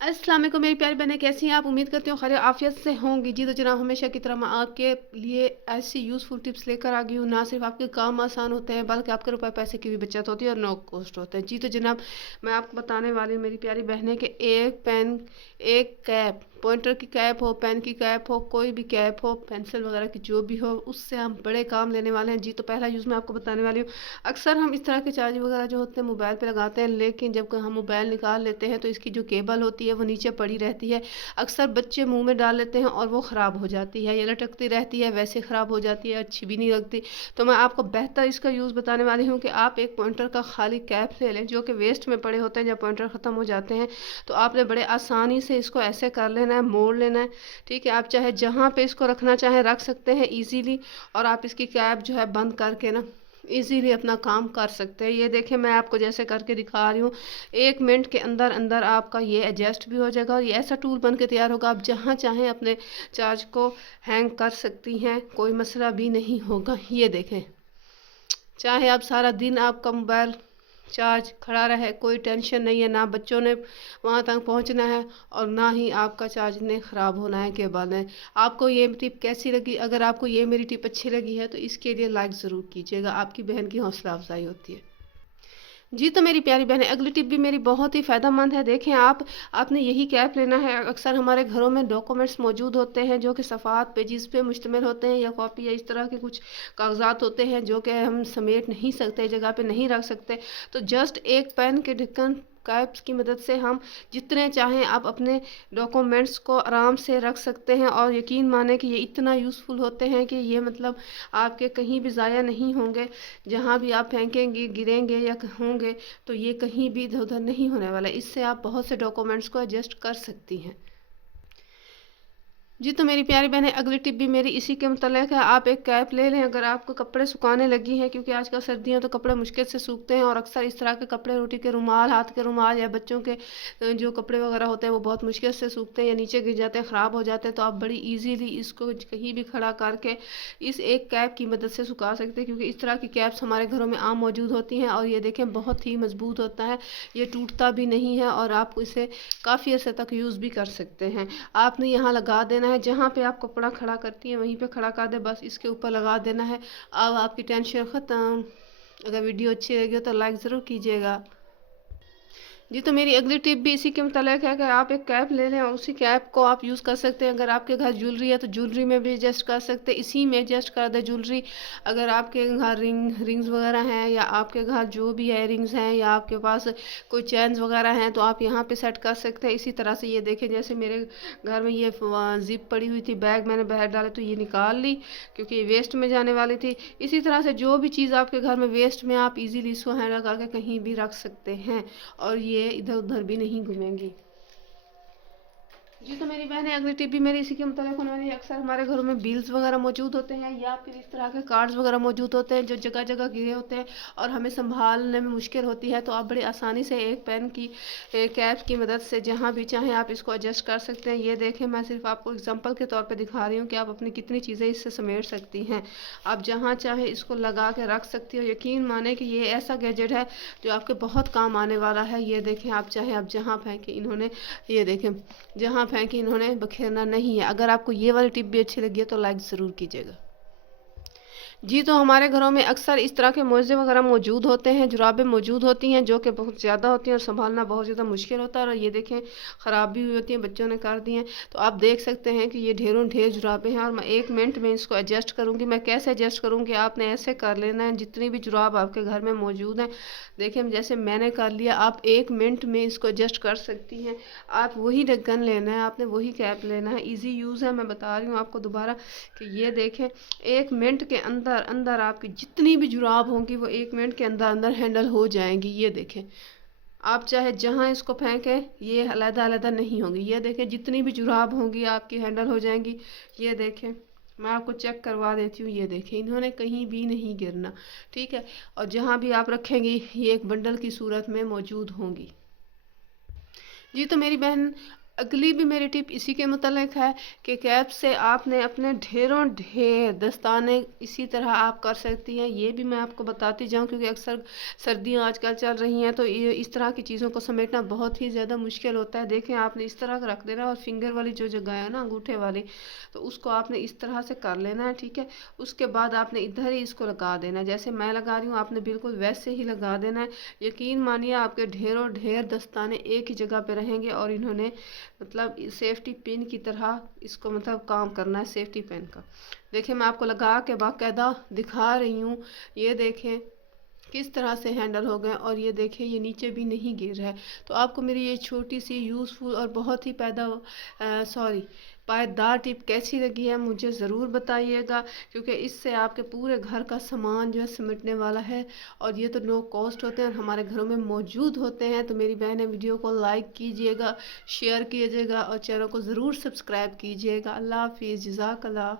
अस्सलाम वालेकुम मेरी प्यारी बहनें, कैसी हैं आप? उम्मीद करती हूँ खैर आफियत से होंगी। जी तो जनाब, हमेशा की तरह मैं आपके लिए ऐसी यूज़फुल टिप्स लेकर आ गई हूँ। ना सिर्फ आपके काम आसान होते हैं बल्कि आपके रुपए पैसे की भी बचत होती है और नो कॉस्ट होते हैं। जी तो जनाब, मैं आपको बताने वाली हूँ मेरी प्यारी बहनें कि एक पेन, एक कैप, पॉइंटर की कैप हो, पेन की कैप हो, कोई भी कैप हो, पेंसिल वगैरह की जो भी हो, उससे हम बड़े काम लेने वाले हैं। जी तो पहला यूज़ मैं आपको बताने वाली हूँ। अक्सर हम इस तरह के चार्ज वगैरह जो होते हैं मोबाइल पे लगाते हैं, लेकिन जब हम मोबाइल निकाल लेते हैं तो इसकी जो केबल होती है वो नीचे पड़ी रहती है। अक्सर बच्चे मुंह में डाल लेते हैं और वो ख़राब हो जाती है या लटकती रहती है, वैसे ख़राब हो जाती है, अच्छी भी नहीं लगती। तो मैं आपको बेहतर इसका यूज़ बताने वाली हूँ कि आप एक पॉइंटर का खाली कैप ले लें जो कि वेस्ट में पड़े होते हैं जब पॉइंटर ख़त्म हो जाते हैं। तो आपने बड़े आसानी से इसको ऐसे कर लेना है, मोड़ लेना है। ठीक है, आप चाहे जहाँ पे इसको रखना चाहें रख सकते हैं ईजीली, और आप इसकी कैप जो है बंद करके ना इजीली अपना काम कर सकते हैं। ये देखें, मैं आपको जैसे करके दिखा रही हूँ। 1 मिनट के अंदर अंदर आपका ये एडजस्ट भी हो जाएगा और ये ऐसा टूल बन के तैयार होगा। आप जहाँ चाहें अपने चार्ज को हैंग कर सकती हैं, कोई मसला भी नहीं होगा। ये देखें, चाहे आप सारा दिन आपका मोबाइल चार्ज खड़ा रहे, कोई टेंशन नहीं है। ना बच्चों ने वहाँ तक पहुँचना है और ना ही आपका चार्ज ने ख़राब होना है केबल ने। आपको ये टिप कैसी लगी? अगर आपको ये मेरी टिप अच्छी लगी है तो इसके लिए लाइक ज़रूर कीजिएगा, आपकी बहन की हौसला अफजाई होती है। जी तो मेरी प्यारी बहन, अगली टिप भी मेरी बहुत ही फ़ायदेमंद है। देखें, आपने यही कैप लेना है। अक्सर हमारे घरों में डॉक्यूमेंट्स मौजूद होते हैं जो कि सफ़ात पेजेस पे मुश्तमिल होते हैं, या कॉपी या इस तरह के कुछ कागजात होते हैं जो कि हम समेट नहीं सकते, जगह पे नहीं रख सकते। तो जस्ट एक पेन के ढक्कन कैप्स की मदद से हम जितने चाहें आप अपने डॉक्यूमेंट्स को आराम से रख सकते हैं। और यकीन माने कि ये इतना यूज़फुल होते हैं कि ये मतलब आपके कहीं भी ज़ाया नहीं होंगे। जहाँ भी आप फेंकेंगे, गिरेंगे या होंगे, तो ये कहीं भी इधर उधर नहीं होने वाला। इससे आप बहुत से डॉक्यूमेंट्स को एडजस्ट कर सकती हैं। जी तो मेरी प्यारी बहनें, अगली टिप भी मेरी इसी के मुतल्लिक़ है। आप एक कैप ले लें अगर आपको कपड़े सुखाने लगी हैं, क्योंकि आजकल सर्दियां तो कपड़े मुश्किल से सूखते हैं और अक्सर इस तरह के कपड़े, रोटी के रुमाल, हाथ के रुमाल या बच्चों के जो कपड़े वगैरह होते हैं वो बहुत मुश्किल से सूखते हैं या नीचे गिर जाते हैं, ख़राब हो जाते हैं। तो आप बड़ी ईजीली इसको कहीं भी खड़ा करके इस एक कैप की मदद से सुखा सकते हैं, क्योंकि इस तरह की कैप्स हमारे घरों में आम मौजूद होती हैं। और ये देखें, बहुत ही मजबूत होता है, ये टूटता भी नहीं है और आप इसे काफ़ी अर्से तक यूज़ भी कर सकते हैं। आपने यहाँ लगा देना है, जहाँ पे आप कपड़ा खड़ा करती हैं वहीं पे खड़ा कर दे, बस इसके ऊपर लगा देना है। अब आपकी टेंशन ख़त्म। अगर वीडियो अच्छी लगी हो तो लाइक ज़रूर कीजिएगा। जी तो मेरी अगली टिप भी इसी के मुतालिक है कि आप एक कैप ले लें और उसी कैप को आप यूज़ कर सकते हैं। अगर आपके घर ज्वेलरी है तो ज्वेलरी में भी एडजस्ट कर सकते हैं, इसी में एडजस्ट कर दे ज्वेलरी। अगर आपके घर रिंग्स वगैरह हैं, या आपके घर जो भी है रिंग्स हैं, या आपके पास कोई चेन्स वगैरह हैं, तो आप यहाँ पे सेट कर सकते हैं। इसी तरह से ये देखें, जैसे मेरे घर में ये जिप पड़ी हुई थी, बैग मैंने बाहर डाले तो ये निकाल ली क्योंकि ये वेस्ट में जाने वाली थी। इसी तरह से जो भी चीज़ आपके घर में वेस्ट में, आप इजीली इसको हैंडल करके कहीं भी रख सकते हैं और ये इधर उधर भी नहीं घूमेंगी। जी तो मेरी बहनें, अगली टिप भी मेरी इसी के मुताबिक होने वाली है। अक्सर हमारे घरों में बिल्स वगैरह मौजूद होते हैं या फिर इस तरह के कार्ड्स वगैरह मौजूद होते हैं जो जगह जगह गिरे होते हैं और हमें संभालने में मुश्किल होती है। तो आप बड़ी आसानी से एक पेन की कैप की मदद से जहाँ भी चाहें आप इसको एडजस्ट कर सकते हैं। ये देखें, मैं सिर्फ आपको एग्जांपल के तौर पे दिखा रही हूँ कि आप अपनी कितनी चीज़ें इससे समेट सकती हैं। आप जहाँ चाहें इसको लगा के रख सकती हो। यकीन माने कि ये ऐसा गैजेट है जो आपके बहुत काम आने वाला है। ये देखें, आप चाहें आप जहाँ फेंकें, इन्होंने ये देखें जहाँ फेंकी इन्होंने बखेरना नहीं है। अगर आपको ये वाली टिप भी अच्छी लगी है तो लाइक ज़रूर कीजिएगा। जी तो हमारे घरों में अक्सर इस तरह के मोज़े वगैरह मौजूद होते हैं, जुराबें मौजूद होती हैं जो कि बहुत ज़्यादा होती हैं और संभालना बहुत ज़्यादा मुश्किल होता है। और ये देखें, ख़राब भी हुई होती हैं, बच्चों ने कर दी हैं। तो आप देख सकते हैं कि ये ढेरों ढेर जुराबें हैं और मैं 1 मिनट में इसको एडजस्ट करूँगी। मैं कैसे एडजस्ट करूँगी, आपने ऐसे कर लेना है जितनी भी जुराब आपके घर में मौजूद हैं। देखें, जैसे मैंने कर लिया, आप 1 मिनट में इसको एडजस्ट कर सकती हैं। आप वही ढक्कन लेना है, आपने वही कैप लेना है। ईजी यूज़ है, मैं बता रही हूँ आपको दोबारा कि ये देखें, 1 मिनट के अंदर अंदर आपकी जितनी भी जुराब होंगी वो 1 मिनट के अंदर अंदर हैंडल हो जाएंगी। ये देखें, आप चाहे जहां इसको फेंकें ये अलग अलग नहीं होंगी। ये देखें, जितनी भी जुराब होंगी आपकी हैंडल हो जाएंगी। ये देखें, मैं आपको चेक करवा देती हूँ। ये देखें, इन्होंने कहीं भी नहीं गिरना। ठीक है, और जहाँ भी आप रखेंगी ये एक बंडल की सूरत में मौजूद होंगी। जी तो मेरी बहन, अगली भी मेरी टिप इसी के मुतालिक है कि कैप से आपने अपने ढेरों ढेर दस्ताने इसी तरह आप कर सकती हैं। ये भी मैं आपको बताती जाऊं क्योंकि अक्सर सर्दियां आजकल चल रही हैं तो ये इस तरह की चीज़ों को समेटना बहुत ही ज़्यादा मुश्किल होता है। देखें आपने इस तरह रख देना और फिंगर वाली जो जगह है ना अंगूठे वाली, तो उसको आपने इस तरह से कर लेना है, ठीक है। उसके बाद आपने इधर ही इसको लगा देना है, जैसे मैं लगा रही हूँ आपने बिल्कुल वैसे ही लगा देना है। यकीन मानिए आपके ढेरों ढेर दस्ताने एक ही जगह पे रहेंगे और इन्होंने मतलब सेफ्टी पिन की तरह इसको मतलब काम करना है सेफ्टी पिन का। देखिए मैं आपको लगा के बाकायदा दिखा रही हूँ, ये देखें किस तरह से हैंडल हो गए और ये देखिए ये नीचे भी नहीं गिर रहा है। तो आपको मेरी ये छोटी सी यूज़फुल और बहुत ही पायदार टिप कैसी लगी है मुझे ज़रूर बताइएगा, क्योंकि इससे आपके पूरे घर का सामान जो है सिमटने वाला है और ये तो नो कॉस्ट होते हैं और हमारे घरों में मौजूद होते हैं। तो मेरी बहनें वीडियो को लाइक कीजिएगा, शेयर कीजिएगा और चैनल को ज़रूर सब्सक्राइब कीजिएगा। अल्लाह हाफिज़, जज़ाकल्लाह।